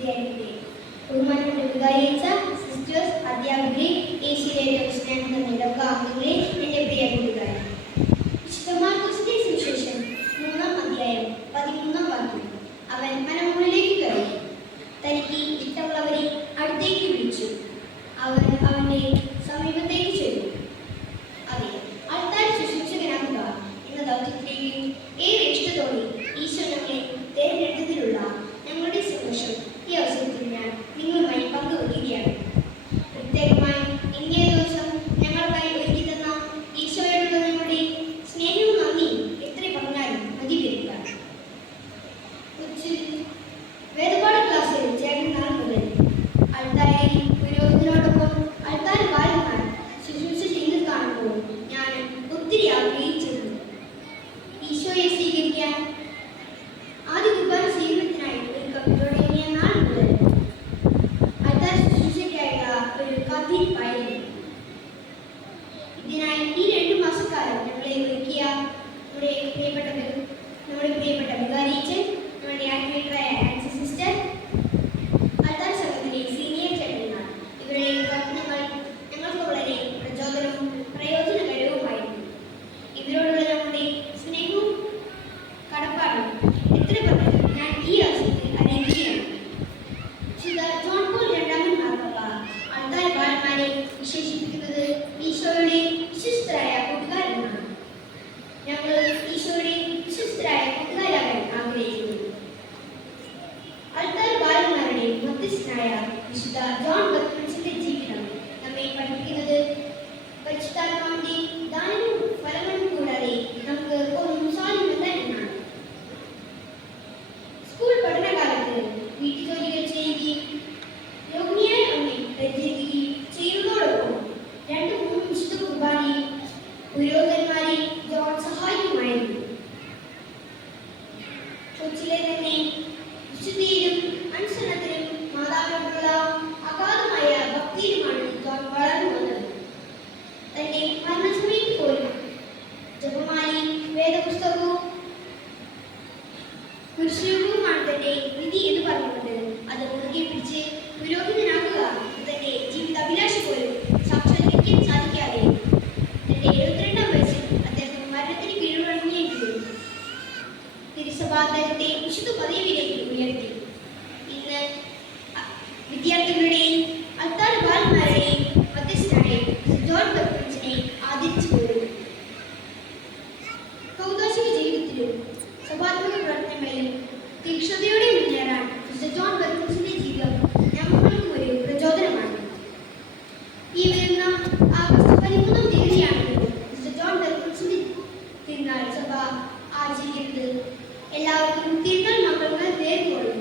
വിശുദ്ധയായിരിക്കട്ടെ. ബഹുമാനപ്പെട്ട വികാരിയച്ച, സിസ്റ്റേഴ്സ്, അധ്യാപകരെ, യേശുവിന്റെ സ്നേഹം തമ്മിലുള്ള അംഗങ്ങളെ, എന്റെ പ്രിയ കൂട്ടുകാരെ, വിശുദ്ധ മാർക്കോസിന്റെ സുവിശേഷം 3-ാം അധ്യായം 13-ാം വാക്യം. അവൻ മലമുകളിലേക്ക് കയറി തനിക്ക് ഇഷ്ടമുള്ളവരെ അടുത്തേക്ക് വിളിച്ചു. അവൻ അവന്റെ സമീപത്തേക്ക് ചെന്നു. അതെ, ആൾക്കാർ ശുശ്രൂഷകനാക്കുക എന്ന ദൗത്യത്തിലേക്ക് ഏറെ ഇഷ്ടത്തോടെ ഈശോ ഞങ്ങളെ തിരഞ്ഞെടുത്തതിലുള്ള ഞങ്ങളുടെ സന്തോഷം ഈ അവസരത്തിൽ ഞാൻ നിങ്ങളുമായി പങ്കുവയ്ക്കുകയാണ്. പ്രത്യേകമായി ഇന്നേ ദിവസം ഞങ്ങൾക്കായി ഒരുക്കി തന്ന ഈശോയോടുള്ള ഞങ്ങളുടെ സ്നേഹവും നന്ദിയും എത്ര പറഞ്ഞാലും മതി വരിക. വേദപാഠ ക്ലാസ്സിൽ ചേർന്ന നാൾ മുതൽ ആൾക്കാരിൽ പുരോഹിതനോടൊപ്പം ആൾക്കാർ വാഴുന്നാൽ ശുശ്രൂഷ ചെയ്ത് കാണുമ്പോൾ ഞാൻ ഒത്തിരി ആഗ്രഹിച്ചിരുന്നു. ഈശോയെ സ്വീകരിക്കാൻ ആദ്യ കുർബാന സ്വീകരണത്തിനായി തുടങ്ങിയ നാൾ മുതൽ ആൾക്കാർ ശുശ്രൂഷയ്ക്കായുള്ള ഒരു കാത്തിരിപ്പായിരുന്നു. ഇതിനായി ഈ 2 മാസക്കാലം ഞങ്ങളെ ഒരുക്കിയ നമ്മുടെ പ്രിയപ്പെട്ട വികാരിയച്ചൻ, നമ്മുടെ ആക്ടിവേറ്ററായ ആൻസി സിസ്റ്റർ, ആൾക്കാർ സംഘത്തിലെ സീനിയർ ചേട്ടന്മാർ, ഇവരുടെ പ്രവർത്തനങ്ങൾ ഞങ്ങൾക്ക് വളരെ പ്രയോജനകരവുമായിരുന്നു. ഇവരോടുള്ള നമ്മുടെ സ്നേഹവും കടപ്പാടും എത്ര പറഞ്ഞു ഞാൻ ഈ അവസരത്തിൽ അറിയിക്കുകയാണ്. വിശുദ്ധ ജോൺ പോൾ രണ്ടാമൻ മാർപ്പാപ്പ ആൾക്കാർ ബാലന്മാരെ വിശേഷിപ്പിക്കുന്നത് ഈശോയുടെ വിശ്വസ്തരായ കൂട്ടുകാരെന്നാണ്. ഞങ്ങൾ ഈശോയുടെ വിശ്വസ്തരായ കൂട്ടുകാരാകാൻ ആഗ്രഹിക്കുന്നു. ആൾക്കാർ ബാലന്മാരുടെ മധ്യസ്ഥനായ വിശുദ്ധ ജോൺ ബത്മൻസിന്റെ ജീവിതം നമ്മെ പഠിപ്പിക്കുന്നത് പരിശുദ്ധാത്മാവിന്റെ ദാനവും ഫലങ്ങളും കൂടാതെ നമുക്ക് ഒന്നും സാധ്യമല്ല എന്നാണ്. സ്കൂൾ പഠനകാലത്ത് വീട്ടുജോലികൾ ചെയ്യുകയും രോഗിയായ അമ്മയെ പരിചരിക്കുകയും ചെയ്യുന്നതോടൊപ്പം 2-3 വിശുദ്ധ കുർബാനയും പുരോഹിതന്മാരെ ജോൺ സഹായിക്കുമായിരുന്നു. കൊച്ചിലെ തന്നെ വിശുദ്ധിയിലും അനുസരണത്തിലും മാതാവിനോടുള്ള അഗാധമായ ഭക്തിയിലുമാണ് ജോൺ വളർന്നു വന്നത്. തന്റെ മരണസമയത്ത് പോലും ജപമാലയും വേദപുസ്തകവും കുരിശുരൂപവുമാണ് തന്റെ വിധി എന്ന് പറഞ്ഞുകൊണ്ട് അത് മുറുകെ പിടിച്ച് പുരോഹിതനാക്കുക തന്റെ ജീവിത അഭിലാഷം പോലും സാക്ഷാത്കരിക്കാൻ സാധിക്കാതെ തന്റെ 72-ാം വയസ്സിൽ അദ്ദേഹം മരണത്തിന് കീഴ്വഴങ്ങിയെങ്കിലും തിരുസഭ അദ്ദേഹത്തെ വിശുദ്ധ പദവിയിലേക്ക് ഉയർത്തി. ഇന്ന് വിദ്യാർത്ഥികളുടെയും ആൾക്കാർ ബാലന്മാരുടെയും മധ്യസ്ഥനായ ജോൺ ബത്മൻസിനെ ആദരിച്ചു പോരുന്നു. കൗദാശിക ജീവിതത്തിലും സഭാത്മക പ്രവർത്തനങ്ങളിലും തീക്ഷ്ണതയോടെ മുന്നേറാൻ ജോൺ ബത്മൻസിന്റെ ജീവിതം ഞങ്ങൾക്കും ഒരു പ്രചോദനമാണ്. ഈ വരുന്ന ആഗസ്റ്റ് 13-ാം തീയതിയാണെങ്കിലും ജോൺ ബത്മൻസിന്റെ തിരുനാൾ സഭ ആചരിക്കുന്നത്. എല്ലാവർക്കും തിരുനാൾ മംഗളങ്ങൾ നേർന്നുകൊള്ളുന്നു.